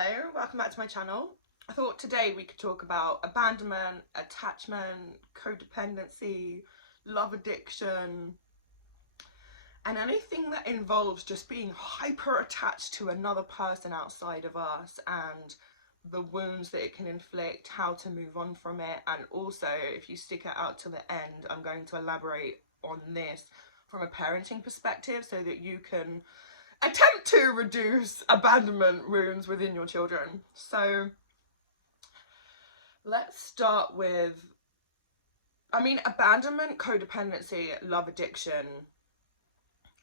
Hello, welcome back to my channel. I thought today we could talk about abandonment, attachment, codependency, love addiction, and anything that involves just being hyper attached to another person outside of us and the wounds that it can inflict, how to move on from it, and also, if you stick it out to the end, I'm going to elaborate on this from a parenting perspective so that you can attempt to reduce abandonment wounds within your children. So let's start with, abandonment, codependency, love addiction,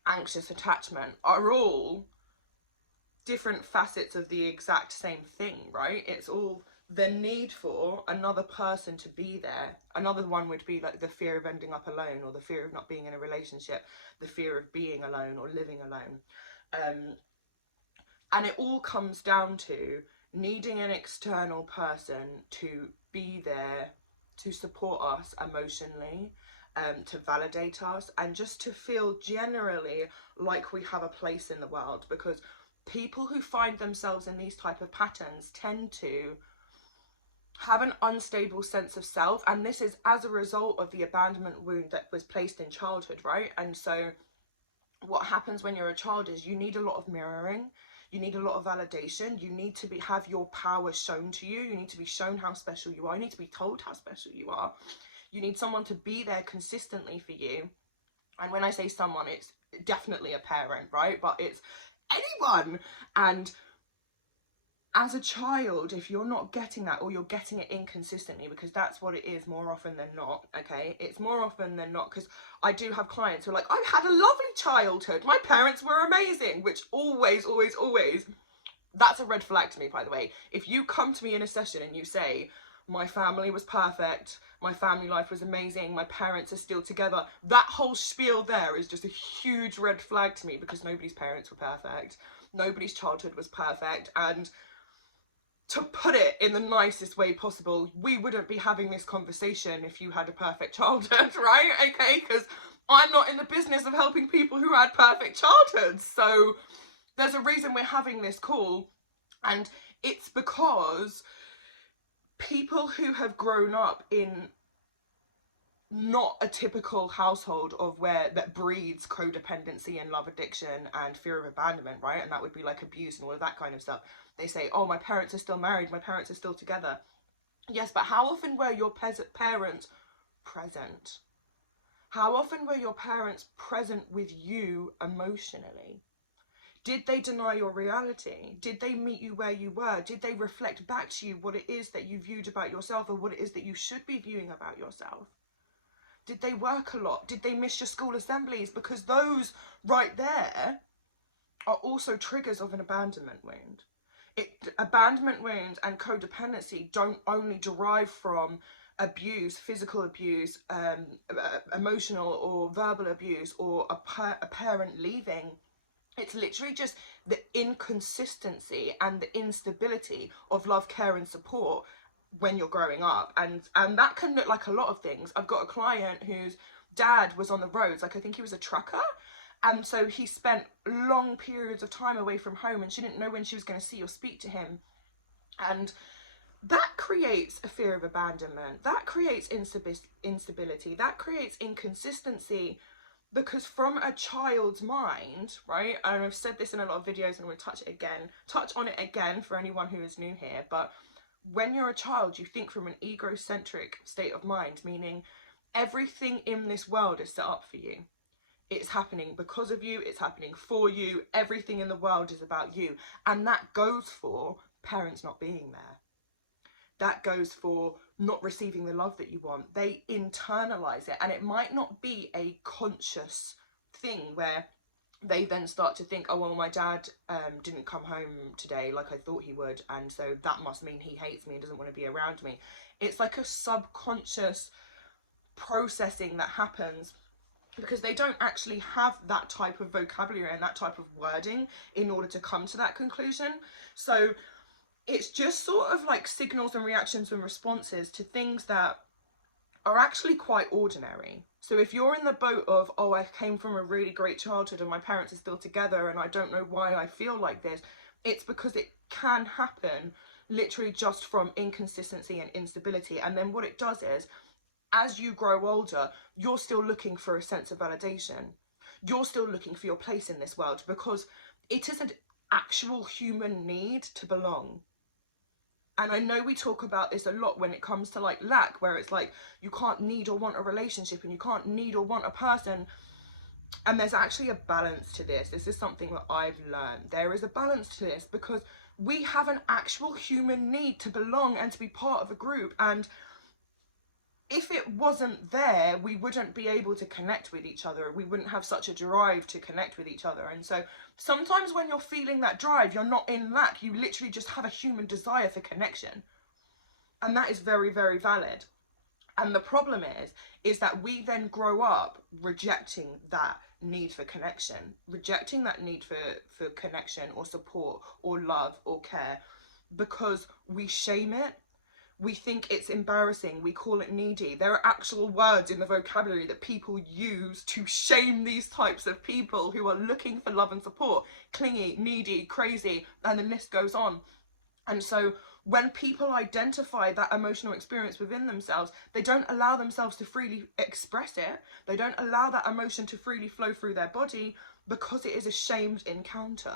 anxious attachment are all different facets of the exact same thing, right? It's all the need for another person to be there. Another one would be like the fear of ending up alone, or the fear of not being in a relationship, the fear of being alone or living alone. And it all comes down to needing an external person to be there to support us emotionally, to validate us, and just to feel generally like we have a place in the world. Because people who find themselves in these type of patterns tend to have an unstable sense of self, and this is as a result of the abandonment wound that was placed in childhood, right? And so what happens when you're a child is you need a lot of mirroring, you need a lot of validation, you need to have your power shown to you, you need to be shown how special you are, you need to be told how special you are, you need someone to be there consistently for you. And when I say someone, it's definitely a parent, right? But it's anyone. And as a child, if you're not getting that, or you're getting it inconsistently, because that's what it is more often than not, okay? It's more often than not, because I do have clients who are like, I've had a lovely childhood, my parents were amazing, which always, that's a red flag to me, by the way. If you come to me in a session and you say, my family was perfect, my family life was amazing, my parents are still together, that whole spiel there is just a huge red flag to me, because nobody's parents were perfect, nobody's childhood was perfect, and to put it in the nicest way possible, we wouldn't be having this conversation if you had a perfect childhood, right? Okay, because I'm not in the business of helping people who had perfect childhoods. So there's a reason we're having this call, and it's because people who have grown up in not a typical household of where that breeds codependency and love addiction and fear of abandonment, right? And that would be like abuse and all of that kind of stuff. They say, oh, my parents are still married, my parents are still together. Yes, but how often were your parents present? How often were your parents present with you emotionally? Did they deny your reality? Did they meet you where you were? Did they reflect back to you what it is that you viewed about yourself, or what it is that you should be viewing about yourself? Did they work a lot? Did they miss your school assemblies? Because those right there are also triggers of an abandonment wound. Abandonment wounds and codependency don't only derive from abuse, physical abuse, emotional or verbal abuse, or a parent leaving. It's literally just the inconsistency and the instability of love, care and support when you're growing up, and that can look like a lot of things. I've got a client whose dad was on the roads, like I think he was a trucker, and so he spent long periods of time away from home, and she didn't know when she was going to see or speak to him, and that creates a fear of abandonment, that creates instability, that creates inconsistency, because from a child's mind, right, and I've said this in a lot of videos and I'm going to touch on it again for anyone who is new here, but when you're a child, you think from an egocentric state of mind, meaning everything in this world is set up for you. It's happening because of you, it's happening for you, everything in the world is about you. And that goes for parents not being there. That goes for not receiving the love that you want. They internalize it, and it might not be a conscious thing where they then start to think, oh, well, my dad didn't come home today like I thought he would, and so that must mean he hates me and doesn't want to be around me. It's like a subconscious processing that happens because they don't actually have that type of vocabulary and that type of wording in order to come to that conclusion. So it's just sort of like signals and reactions and responses to things that are actually quite ordinary. So if you're in the boat of, oh, I came from a really great childhood and my parents are still together and I don't know why I feel like this, it's because it can happen literally just from inconsistency and instability. And then what it does is, as you grow older, you're still looking for a sense of validation. You're still looking for your place in this world, because it is an actual human need to belong. And I know we talk about this a lot when it comes to like lack, where it's like you can't need or want a relationship and you can't need or want a person. And there's actually a balance to this. This is something that I've learned. There is a balance to this, because we have an actual human need to belong and to be part of a group. And if it wasn't there, we wouldn't be able to connect with each other. We wouldn't have such a drive to connect with each other. And so sometimes when you're feeling that drive, you're not in lack. You literally just have a human desire for connection. And that is very, very valid. And the problem is that we then grow up rejecting that need for connection, rejecting that need for connection or support or love or care, because we shame it. We think it's embarrassing. We call it needy. There are actual words in the vocabulary that people use to shame these types of people who are looking for love and support. Clingy, needy, crazy, and the list goes on. And so when people identify that emotional experience within themselves, they don't allow themselves to freely express it. They don't allow that emotion to freely flow through their body, because it is a shamed encounter.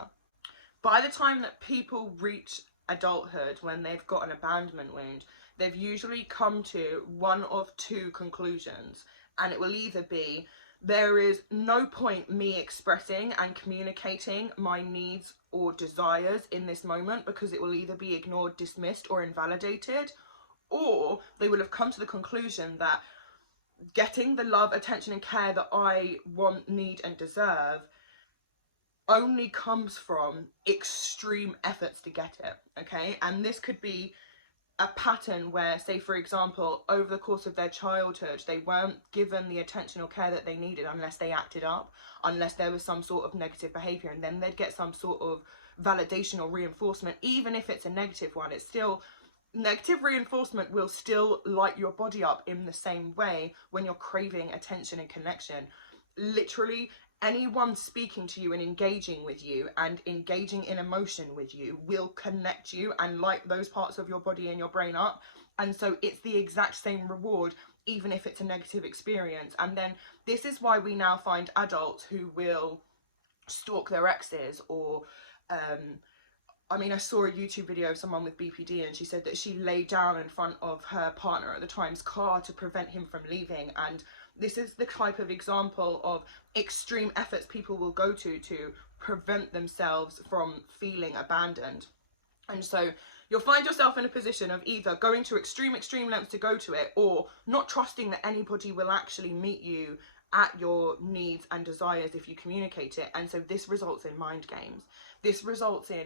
By the time that people reach adulthood, when they've got an abandonment wound, they've usually come to one of two conclusions. And it will either be, there is no point me expressing and communicating my needs or desires in this moment, because it will either be ignored, dismissed, or invalidated. Or they will have come to the conclusion that getting the love, attention, and care that I want, need, and deserve only comes from extreme efforts to get it, okay? And this could be a pattern where, say for example, over the course of their childhood, they weren't given the attention or care that they needed unless they acted up, unless there was some sort of negative behavior, and then they'd get some sort of validation or reinforcement. Even if it's a negative one, it's still, negative reinforcement will still light your body up in the same way when you're craving attention and connection. Literally, anyone speaking to you and engaging with you and engaging in emotion with you will connect you and light those parts of your body and your brain up. And so it's the exact same reward, even if it's a negative experience. And then this is why we now find adults who will stalk their exes, or I mean, I saw a YouTube video of someone with BPD, and she said that she lay down in front of her partner at the time's car to prevent him from leaving. And this is the type of example of extreme efforts people will go to prevent themselves from feeling abandoned. And so you'll find yourself in a position of either going to extreme lengths to go to it, or not trusting that anybody will actually meet you at your needs and desires if you communicate it. And so this results in mind games. This results in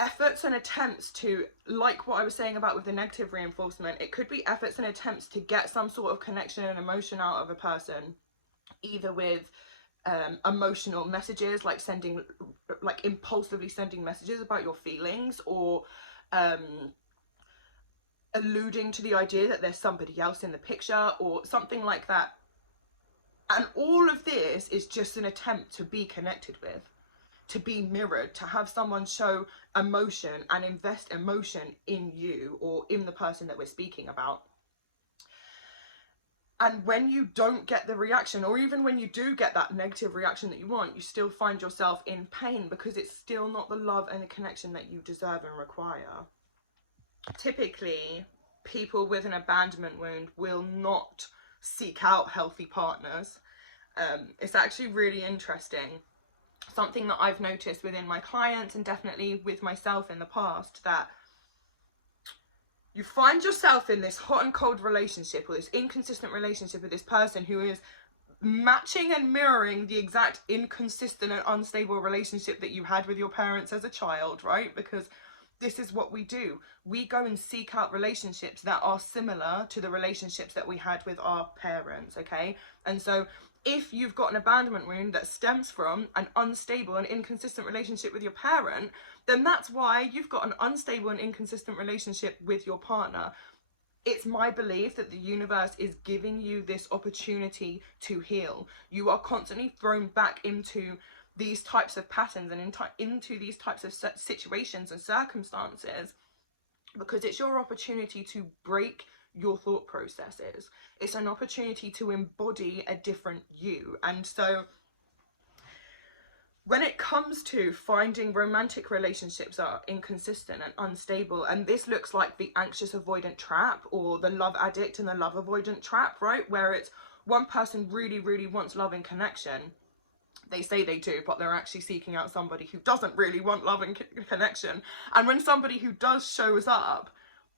efforts and attempts to, like what I was saying about with the negative reinforcement, it could be efforts and attempts to get some sort of connection and emotion out of a person, either with emotional messages, like sending, like impulsively sending messages about your feelings, or alluding to the idea that there's somebody else in the picture or something like that. And all of this is just an attempt to be connected with, to be mirrored, to have someone show emotion and invest emotion in you or in the person that we're speaking about. And when you don't get the reaction, or even when you do get that negative reaction that you want, you still find yourself in pain, because it's still not the love and the connection that you deserve and require. Typically, people with an abandonment wound will not seek out healthy partners. It's actually really interesting. Something that I've noticed within my clients, and definitely with myself in the past, that you find yourself in this hot and cold relationship, or this inconsistent relationship with this person who is matching and mirroring the exact inconsistent and unstable relationship that you had with your parents as a child, right? Because this is what we do. We go and seek out relationships that are similar to the relationships that we had with our parents, okay? And so if you've got an abandonment wound that stems from an unstable and inconsistent relationship with your parent, then that's why you've got an unstable and inconsistent relationship with your partner. It's my belief that the universe is giving you this opportunity to heal. You are constantly thrown back into these types of patterns and into these types of situations and circumstances, because it's your opportunity to break your thought processes. It's an opportunity to embody a different you. And so when it comes to finding romantic relationships are inconsistent and unstable, and this looks like the anxious avoidant trap, or the love addict and the love avoidant trap, right? Where it's one person really, really wants love and connection. They say they do, but they're actually seeking out somebody who doesn't really want love and connection. And when somebody who does shows up,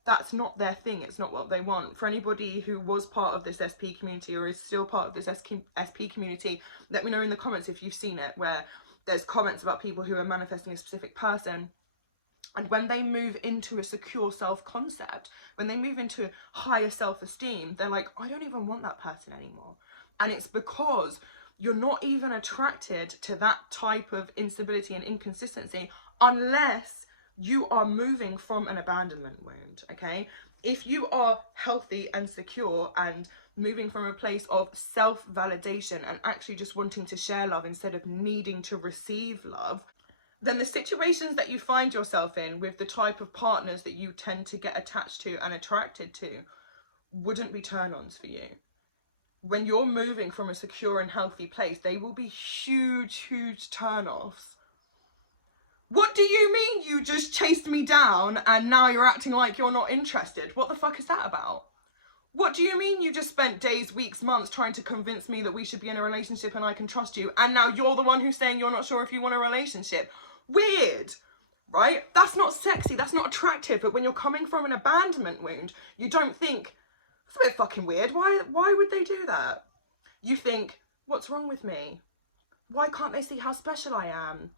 that's not their thing. It's not what they want. For anybody who was part of this SP community or is still part of this SP community, let me know in the comments if you've seen it, where there's comments about people who are manifesting a specific person, and when they move into a secure self-concept, when they move into higher self-esteem, they're like, I don't even want that person anymore. And it's because you're not even attracted to that type of instability and inconsistency unless you are moving from an abandonment wound, okay? If you are healthy and secure and moving from a place of self-validation and actually just wanting to share love instead of needing to receive love, then the situations that you find yourself in with the type of partners that you tend to get attached to and attracted to wouldn't be turn-ons for you. When you're moving from a secure and healthy place, they will be huge, huge turn-offs. What do you mean you just chased me down and now you're acting like you're not interested? What the fuck is that about? What do you mean you just spent days, weeks, months trying to convince me that we should be in a relationship and I can trust you, and now you're the one who's saying you're not sure if you want a relationship? Weird, right? That's not sexy, that's not attractive. But when you're coming from an abandonment wound, you don't think, it's a bit fucking weird. Why would they do that? You think, what's wrong with me? Why can't they see how special I am?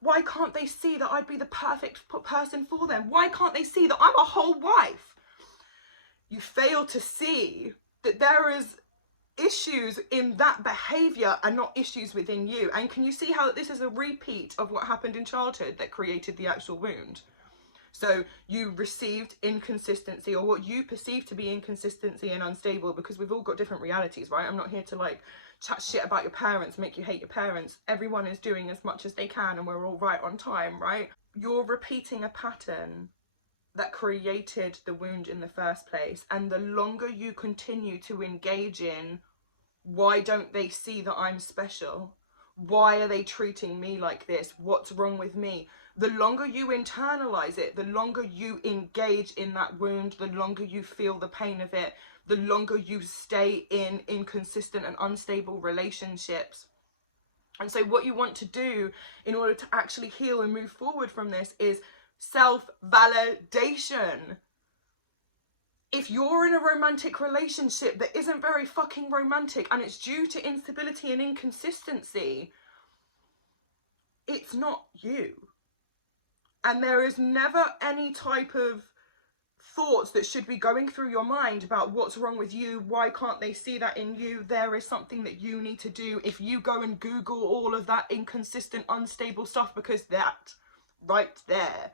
Why can't they see that I'd be the perfect person for them? Why can't they see that I'm a whole wife? You fail to see that there is issues in that behavior and not issues within you. And can you see how this is a repeat of what happened in childhood that created the actual wound? So you received inconsistency, or what you perceive to be inconsistency and unstable, because we've all got different realities, right? I'm not here to like chat shit about your parents, make you hate your parents. Everyone is doing as much as they can and we're all right on time, right? You're repeating a pattern that created the wound in the first place. And the longer you continue to engage in, why don't they see that I'm special? Why are they treating me like this? What's wrong with me? The longer you internalize it, the longer you engage in that wound, the longer you feel the pain of it, the longer you stay in inconsistent and unstable relationships. And so what you want to do in order to actually heal and move forward from this is self-validation. If you're in a romantic relationship that isn't very fucking romantic and it's due to instability and inconsistency, it's not you. And there is never any type of thoughts that should be going through your mind about what's wrong with you, why can't they see that in you. There is something that you need to do. If you go and Google all of that inconsistent, unstable stuff, because that right there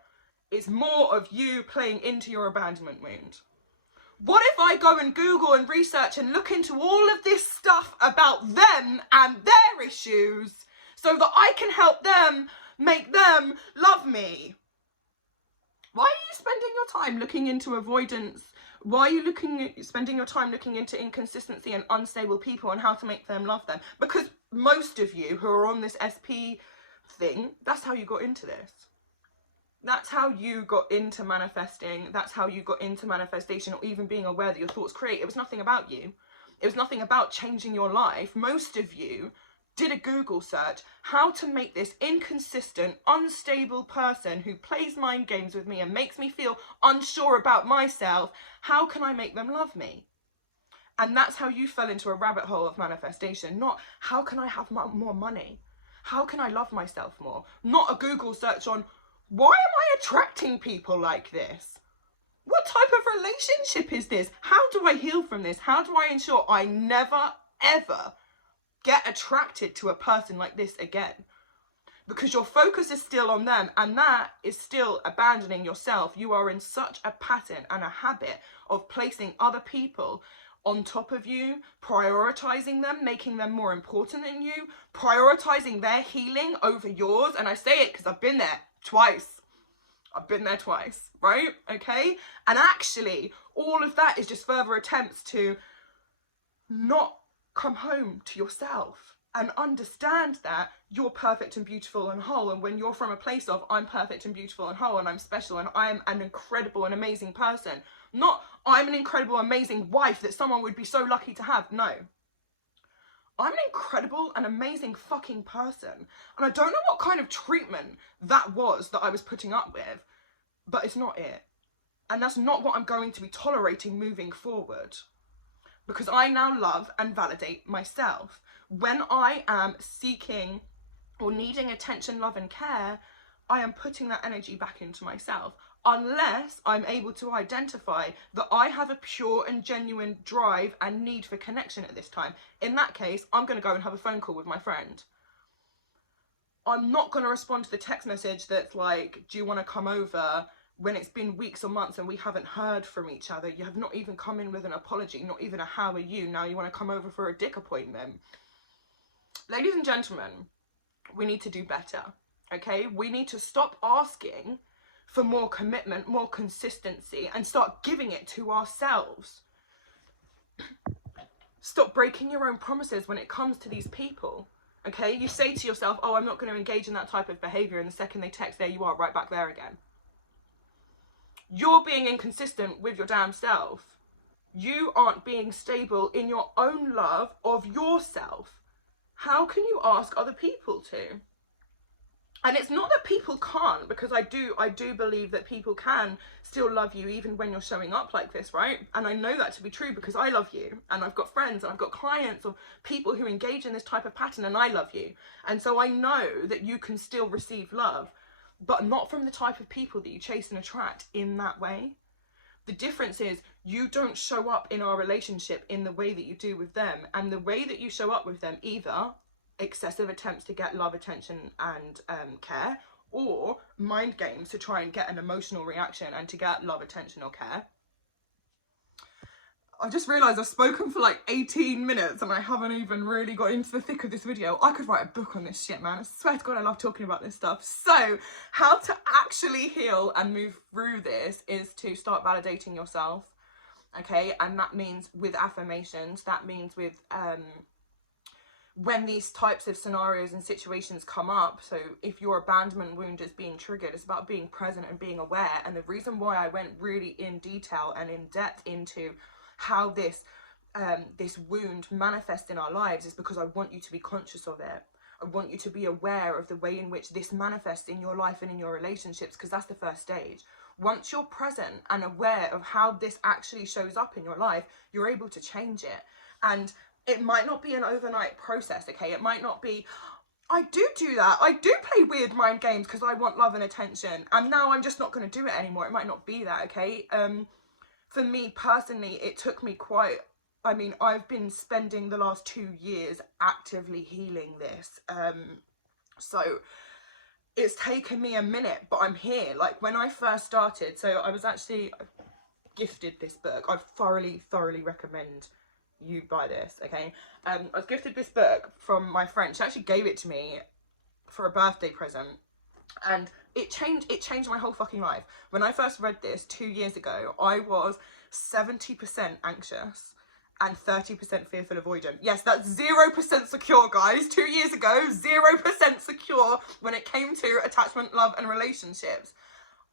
is more of you playing into your abandonment wound. What if I go and Google and research and look into all of this stuff about them and their issues so that I can help them, make them love me? Why are you spending your time looking into avoidance? Why are you spending your time looking into inconsistency and unstable people and how to make them love them? Because most of you who are on this SP thing, that's how you got into this. That's how you got into manifesting. That's how you got into manifestation, or even being aware that your thoughts create. It was nothing about you. It was nothing about changing your life. Most of you did a Google search, how to make this inconsistent, unstable person who plays mind games with me and makes me feel unsure about myself, how can I make them love me? And that's how you fell into a rabbit hole of manifestation. Not how can I have more money? How can I love myself more? Not a Google search on, why am I attracting people like this? What type of relationship is this? How do I heal from this? How do I ensure I never, ever get attracted to a person like this again? Because your focus is still on them, and that is still abandoning yourself. You are in such a pattern and a habit of placing other people on top of you, prioritizing them, making them more important than you, prioritizing their healing over yours. And I say it because I've been there twice. I've been there twice, right? Okay? And actually, all of that is just further attempts to not come home to yourself and understand that you're perfect and beautiful and whole. And when you're from a place of, I'm perfect and beautiful and whole and I'm special and I'm an incredible and amazing person, not I'm an incredible, amazing wife that someone would be so lucky to have. No. I'm an incredible and amazing fucking person. And I don't know what kind of treatment that was that I was putting up with, but it's not it. And that's not what I'm going to be tolerating moving forward. Because I now love and validate myself. When I am seeking or needing attention, love and care, I am putting that energy back into myself. Unless I'm able to identify that I have a pure and genuine drive and need for connection at this time. In that case, I'm going to go and have a phone call with my friend. I'm not going to respond to the text message that's like, do you want to come over, when it's been weeks or months and we haven't heard from each other. You have not even come in with an apology, not even a how are you, now you want to come over for a dick appointment. Ladies and gentlemen, we need to do better, okay? We need to stop asking for more commitment, more consistency, and start giving it to ourselves. Stop breaking your own promises when it comes to these people, okay? You say to yourself, oh, I'm not going to engage in that type of behaviour, and the second they text, there you are, right back there again. You're being inconsistent with your damn self. You aren't being stable in your own love of yourself. How can you ask other people to? And it's not that people can't, because I do believe that people can still love you even when you're showing up like this, right? And I know that to be true because I love you, and I've got friends and I've got clients or people who engage in this type of pattern, and I love you. And so I know that you can still receive love, but not from the type of people that you chase and attract in that way. The difference is you don't show up in our relationship in the way that you do with them. And the way that you show up with them, either excessive attempts to get love, attention and care, or mind games to try and get an emotional reaction and to get love, attention or care. I've just realised I've spoken for like 18 minutes and I haven't even really got into the thick of this video. I could write a book on this shit, man. I swear to God, I love talking about this stuff. So, how to actually heal and move through this is to start validating yourself, okay? And that means with affirmations, that means with when these types of scenarios and situations come up. So if your abandonment wound is being triggered, it's about being present and being aware. And the reason why I went really in detail and in depth into how this wound manifests in our lives is because I want you to be conscious of it. I want you to be aware of the way in which this manifests in your life and in your relationships, because that's the first stage. Once you're present and aware of how this actually shows up in your life, you're able to change it. And it might not be an overnight process, okay? It might not be, I do that. I do play weird mind games because I want love and attention, and now I'm just not going to do it anymore. It might not be that, okay? For me personally, it took me I've been spending the last 2 years actively healing this. So it's taken me a minute, but I'm here. Like when I first started, so I was actually gifted this book. I thoroughly recommend you buy this, okay? I was gifted this book from my friend. She actually gave it to me for a birthday present. And it changed my whole fucking life. When I first read this 2 years ago, I was 70% anxious and 30% fearful avoidant. Yes, that's 0% secure, guys. 2 years ago, 0% secure when it came to attachment, love and relationships.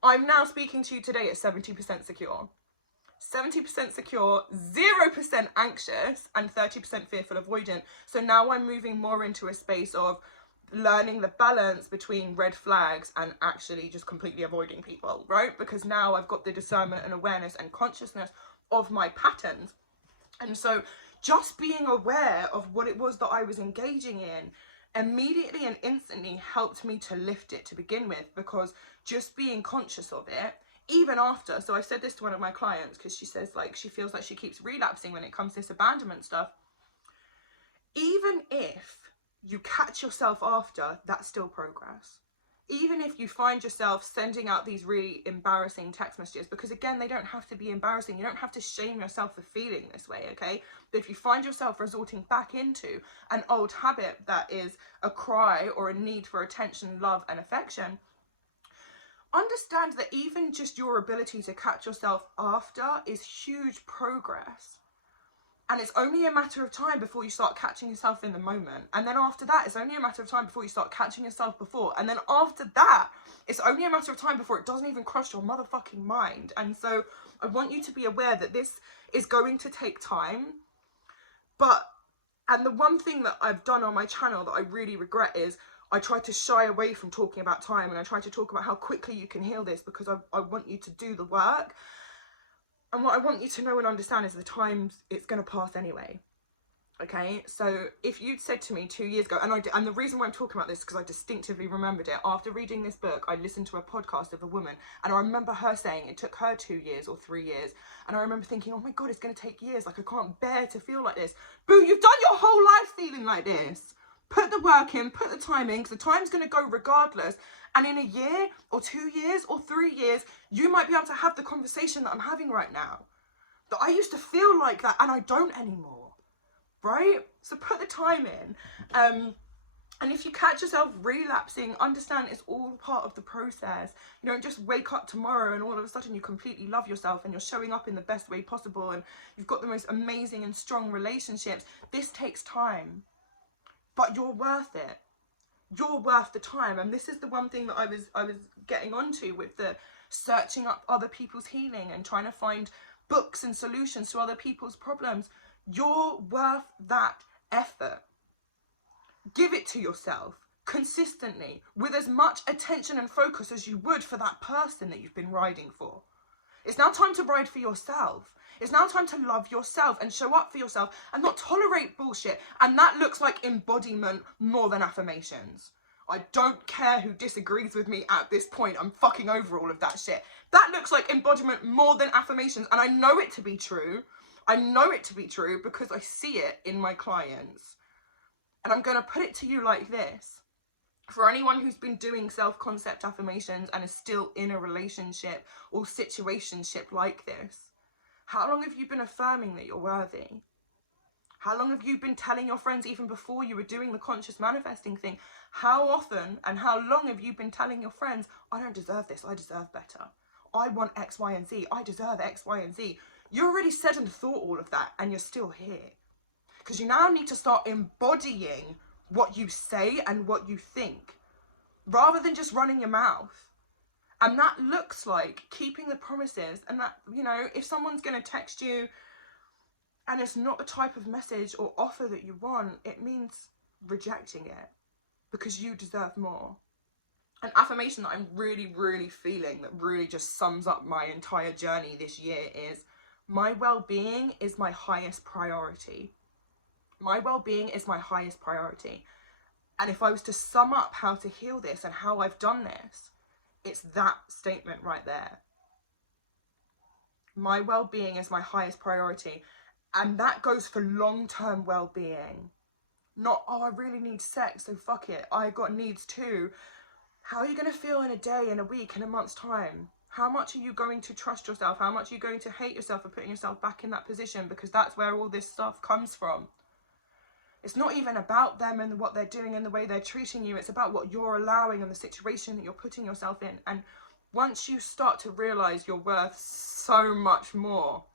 I'm now speaking to you today at 70% secure. 70% secure, 0% anxious and 30% fearful avoidant. So now I'm moving more into a space of learning the balance between red flags and actually just completely avoiding people, right? Because now I've got the discernment and awareness and consciousness of my patterns. And so just being aware of what it was that I was engaging in immediately and instantly helped me to lift it to begin with, because just being conscious of it, even after, so I said this to one of my clients because she says like she feels like she keeps relapsing when it comes to this abandonment stuff. Even if you catch yourself after, that's still progress. even if you find yourself sending out these really embarrassing text messages, because again, they don't have to be embarrassing. You don't have to shame yourself for feeling this way, okay? But if you find yourself resorting back into an old habit that is a cry or a need for attention, love, and affection, understand that even just your ability to catch yourself after is huge progress. And it's only a matter of time before you start catching yourself in the moment. And then after that, it's only a matter of time before you start catching yourself before. And then after that, it's only a matter of time before it doesn't even cross your motherfucking mind. And so I want you to be aware that this is going to take time. And the one thing that I've done on my channel that I really regret is I try to shy away from talking about time, and I try to talk about how quickly you can heal this, because I want you to do the work. And what I want you to know and understand is the times it's going to pass anyway. Okay, so if you'd said to me 2 years ago, and the reason why I'm talking about this is because I distinctively remembered it. After reading this book, I listened to a podcast of a woman, and I remember her saying it took her 2 years or 3 years. And I remember thinking, oh my God, it's going to take years. Like, I can't bear to feel like this. Boo, you've done your whole life feeling like this. Put the work in, put the time in, because the time's going to go regardless. And in a year or 2 years or 3 years, you might be able to have the conversation that I'm having right now. That I used to feel like that, and I don't anymore, right? So put the time in. And if you catch yourself relapsing, understand it's all part of the process. You don't just wake up tomorrow and all of a sudden you completely love yourself and you're showing up in the best way possible and you've got the most amazing and strong relationships. This takes time, but you're worth it. You're worth the time. And this is the one thing that I was getting onto with the searching up other people's healing and trying to find books and solutions to other people's problems. You're worth that effort. Give it to yourself consistently with as much attention and focus as you would for that person that you've been riding for. It's now time to ride for yourself. It's now time to love yourself and show up for yourself and not tolerate bullshit. And that looks like embodiment more than affirmations. I don't care who disagrees with me at this point. I'm fucking over all of that shit. That looks like embodiment more than affirmations. And I know it to be true. I know it to be true because I see it in my clients. And I'm going to put it to you like this. For anyone who's been doing self-concept affirmations and is still in a relationship or situationship like this, how long have you been affirming that you're worthy? How long have you been telling your friends, even before you were doing the conscious manifesting thing? How often and how long have you been telling your friends, I don't deserve this, I deserve better. I want X, Y, and Z. I deserve X, Y, and Z. You already said and thought all of that and you're still here. Because you now need to start embodying what you say and what you think, rather than just running your mouth. And that looks like keeping the promises. And that, you know, if someone's going to text you and it's not the type of message or offer that you want, it means rejecting it because you deserve more. An affirmation that I'm really, really feeling that really just sums up my entire journey this year is, my well-being is my highest priority. My well-being is my highest priority. And if I was to sum up how to heal this and how I've done this, it's that statement right there. My well-being is my highest priority. And that goes for long-term well-being. Not, oh, I really need sex, so fuck it. I got needs too. How are you going to feel in a day, in a week, in a month's time? How much are you going to trust yourself? How much are you going to hate yourself for putting yourself back in that position? Because that's where all this stuff comes from. It's not even about them and what they're doing and the way they're treating you. It's about what you're allowing and the situation that you're putting yourself in. And once you start to realise you're worth so much more,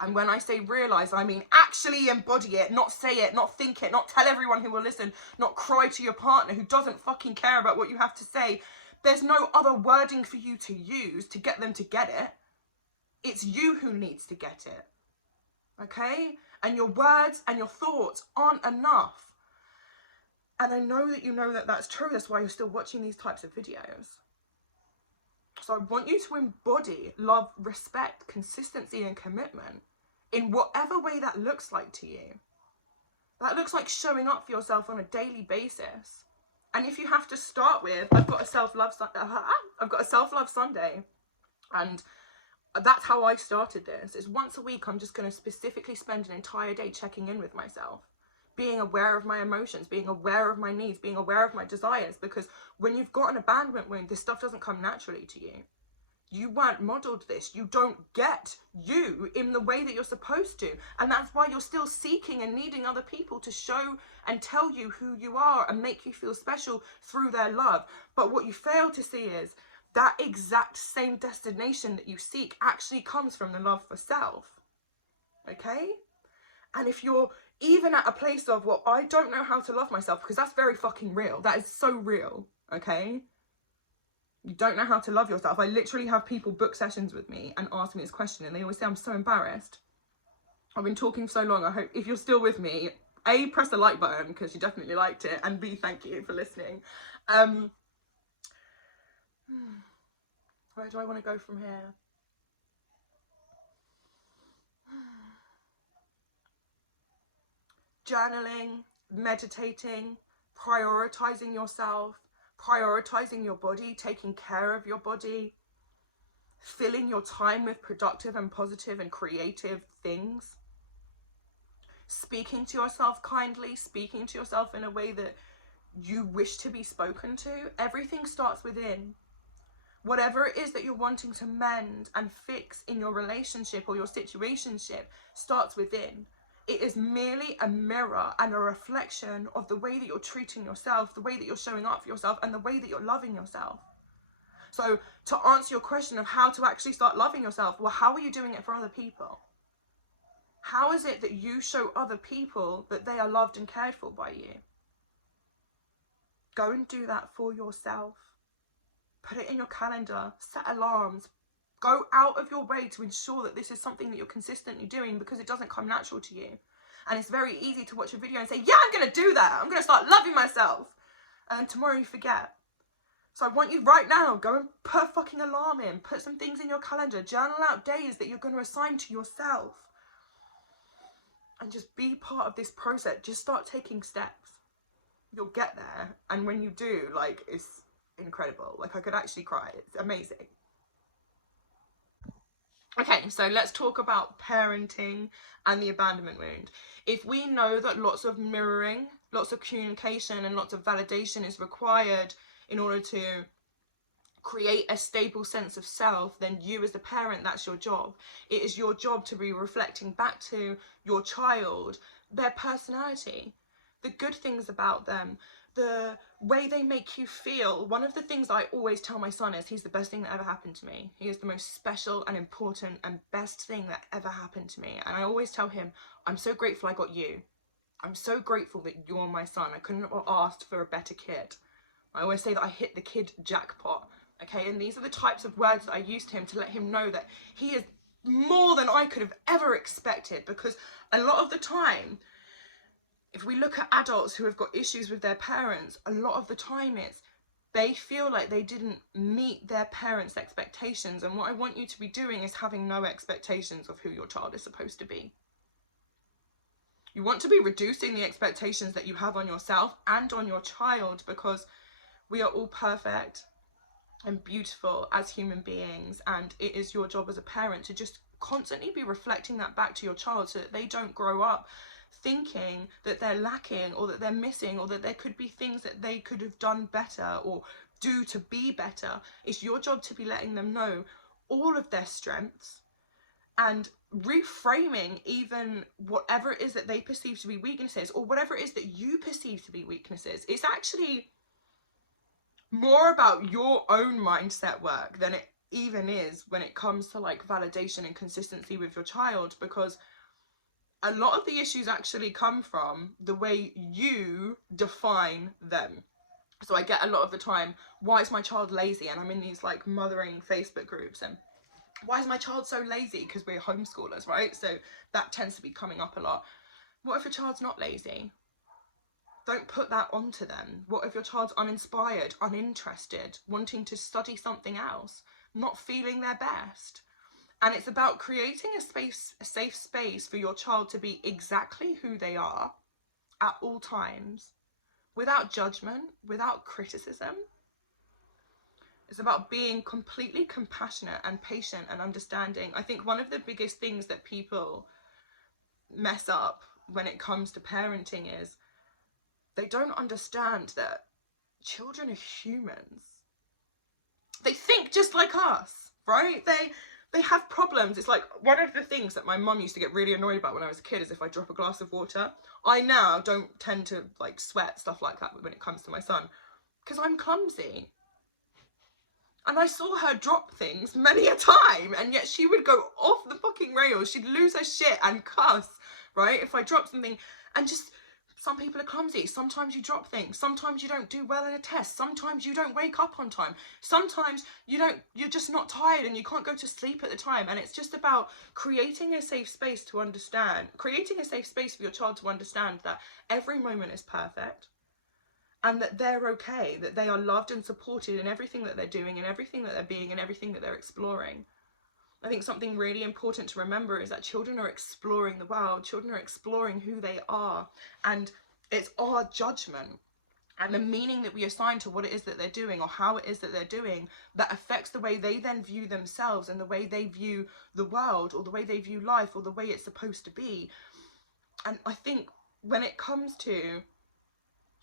and when I say realise, I mean actually embody it, not say it, not think it, not tell everyone who will listen, not cry to your partner who doesn't fucking care about what you have to say. There's no other wording for you to use to get them to get it. It's you who needs to get it. Okay? And your words and your thoughts aren't enough. And I know that you know that that's true. That's why you're still watching these types of videos. So I want you to embody love, respect, consistency, and commitment in whatever way that looks like to you. That looks like showing up for yourself on a daily basis. And if you have to start with, I've got a self-love Sunday, and that's how I started this. Is once a week I'm just going to specifically spend an entire day checking in with myself, being aware of my emotions, being aware of my needs, being aware of my desires. Because when you've got an abandonment wound, this stuff doesn't come naturally to you. You weren't modeled this. You don't get you in the way that you're supposed to. And that's why you're still seeking and needing other people to show and tell you who you are and make you feel special through their love. But what you fail to see is that exact same destination that you seek actually comes from the love for self. Okay? And if you're even at a place of, well, I don't know how to love myself, because that's very fucking real. That is so real. Okay? You don't know how to love yourself. I literally have people book sessions with me and ask me this question, and they always say, I'm so embarrassed. I've been talking for so long. I hope if you're still with me, A, press the like button because you definitely liked it, and B, thank you for listening. Where do I want to go from here? Journaling, meditating, prioritizing yourself, prioritizing your body, taking care of your body, filling your time with productive and positive and creative things, speaking to yourself kindly, speaking to yourself in a way that you wish to be spoken to. Everything starts within. Whatever it is that you're wanting to mend and fix in your relationship or your situationship starts within. It is merely a mirror and a reflection of the way that you're treating yourself, the way that you're showing up for yourself, and the way that you're loving yourself. So to answer your question of how to actually start loving yourself, well, how are you doing it for other people? How is it that you show other people that they are loved and cared for by you? Go and do that for yourself. Put it in your calendar, set alarms, go out of your way to ensure that this is something that you're consistently doing, because it doesn't come natural to you. And it's very easy to watch a video and say, yeah, I'm going to do that. I'm going to start loving myself. And tomorrow you forget. So I want you right now, go and put a fucking alarm in, put some things in your calendar, journal out days that you're going to assign to yourself. And just be part of this process. Just start taking steps. You'll get there. And when you do, like, it's incredible. Like, I could actually cry. It's amazing. Okay, so let's talk about parenting and the abandonment wound. If we know that lots of mirroring, lots of communication and lots of validation is required in order to create a stable sense of self, then you as the parent, that's your job. It is your job to be reflecting back to your child their personality, the good things about them, the way they make you feel. One of the things I always tell my son is he's the best thing that ever happened to me. He is the most special and important and best thing that ever happened to me. And I always tell him, I'm so grateful I got you. I'm so grateful that you're my son. I couldn't have asked for a better kid. I always say that I hit the kid jackpot. Okay, and these are the types of words that I use to him to let him know that he is more than I could have ever expected. Because a lot of the time, if we look at adults who have got issues with their parents, a lot of the time it's they feel like they didn't meet their parents' expectations. And what I want you to be doing is having no expectations of who your child is supposed to be. You want to be reducing the expectations that you have on yourself and on your child, because we are all perfect and beautiful as human beings, and it is your job as a parent to just constantly be reflecting that back to your child so that they don't grow up thinking that they're lacking or that they're missing or that there could be things that they could have done better or do to be better. It's your job to be letting them know all of their strengths and reframing even whatever it is that they perceive to be weaknesses, or whatever it is that you perceive to be weaknesses. It's actually more about your own mindset work than it even is when it comes to like validation and consistency with your child, because a lot of the issues actually come from the way you define them. So I get a lot of the time, why is my child lazy? And I'm in these like mothering Facebook groups, and why is my child so lazy? Because we're homeschoolers, right? So that tends to be coming up a lot. What if your child's not lazy? Don't put that onto them. What if your child's uninspired, uninterested, wanting to study something else, not feeling their best? And it's about creating a safe space for your child to be exactly who they are at all times, without judgment, without criticism. It's about being completely compassionate and patient and understanding. I think one of the biggest things that people mess up when it comes to parenting is they don't understand that children are humans. They think just like us, right? They have problems. It's like one of the things that my mum used to get really annoyed about when I was a kid is if I drop a glass of water. I now don't tend to like sweat, stuff like that when it comes to my son, because I'm clumsy. And I saw her drop things many a time, and yet she would go off the fucking rails. She'd lose her shit and cuss, right? If I drop something, and just, some people are clumsy. Sometimes you drop things. Sometimes you don't do well in a test. Sometimes you don't wake up on time. Sometimes you're just not tired and you can't go to sleep at the time. And it's just about creating a safe space to understand, creating a safe space for your child to understand that every moment is perfect. And that they're okay, that they are loved and supported in everything that they're doing and everything that they're being and everything that they're exploring. I think something really important to remember is that children are exploring the world, children are exploring who they are, and it's our judgment and the meaning that we assign to what it is that they're doing or how it is that they're doing that affects the way they then view themselves and the way they view the world or the way they view life or the way it's supposed to be. And I think when it comes to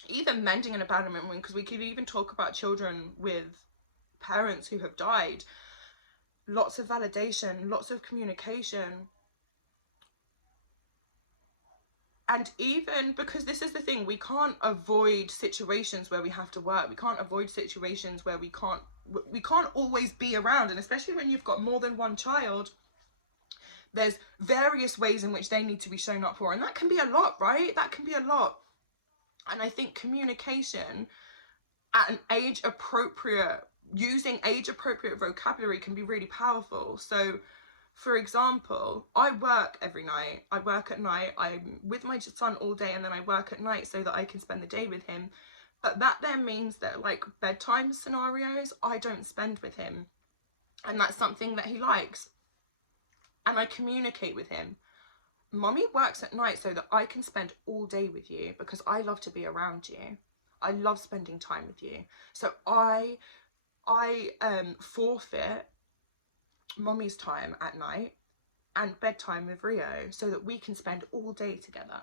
even mending an abandonment wound, because we could even talk about children with parents who have died, lots of validation, lots of communication. And even because this is the thing, we can't avoid situations where we have to work. We can't avoid situations where we can't always be around. And especially when you've got more than one child, there's various ways in which they need to be shown up for. And that can be a lot, right? That can be a lot. And I think communication at an age appropriate, using age appropriate vocabulary can be really powerful. So for example, I work every night. I work at night. I'm with my son all day and then I work at night so that I can spend the day with him. But that then means that like bedtime scenarios, I don't spend with him. And that's something that he likes. And I communicate with him. Mommy works at night so that I can spend all day with you because I love to be around you. I love spending time with you. So I forfeit Mommy's time at night and bedtime with Rio so that we can spend all day together,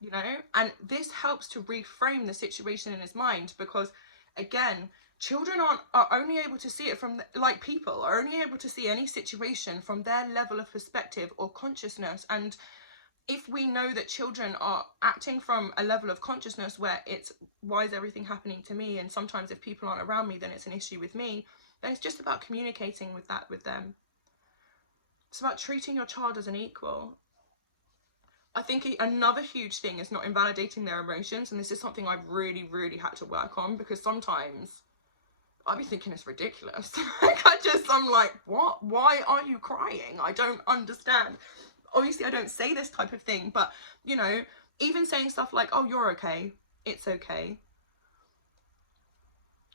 you know? And this helps to reframe the situation in his mind because, again, children are only able to see it from, like people, are only able to see any situation from their level of perspective or consciousness. And if we know that children are acting from a level of consciousness where it's, why is everything happening to me? And sometimes if people aren't around me, then it's an issue with me. Then it's just about communicating with that with them. It's about treating your child as an equal. I think another huge thing is not invalidating their emotions. And this is something I've really, really had to work on because sometimes I'd be thinking it's ridiculous. I'm like, what? Why are you crying? I don't understand. Obviously, I don't say this type of thing, but, you know, even saying stuff like, oh, you're okay, it's okay.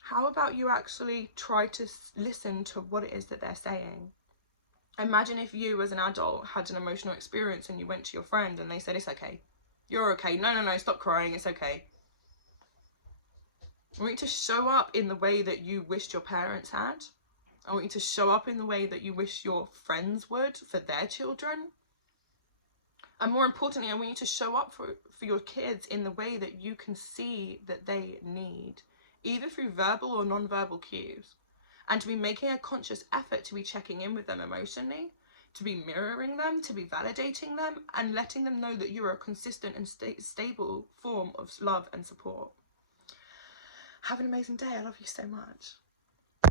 How about you actually try to listen to what it is that they're saying? Imagine if you as an adult had an emotional experience and you went to your friend and they said, it's okay, you're okay, no, stop crying, it's okay. I want you to show up in the way that you wished your parents had. I want you to show up in the way that you wish your friends would for their children. And more importantly, I want you to show up for your kids in the way that you can see that they need, either through verbal or non-verbal cues. And to be making a conscious effort to be checking in with them emotionally, to be mirroring them, to be validating them, and letting them know that you're a consistent and stable form of love and support. Have an amazing day. I love you so much.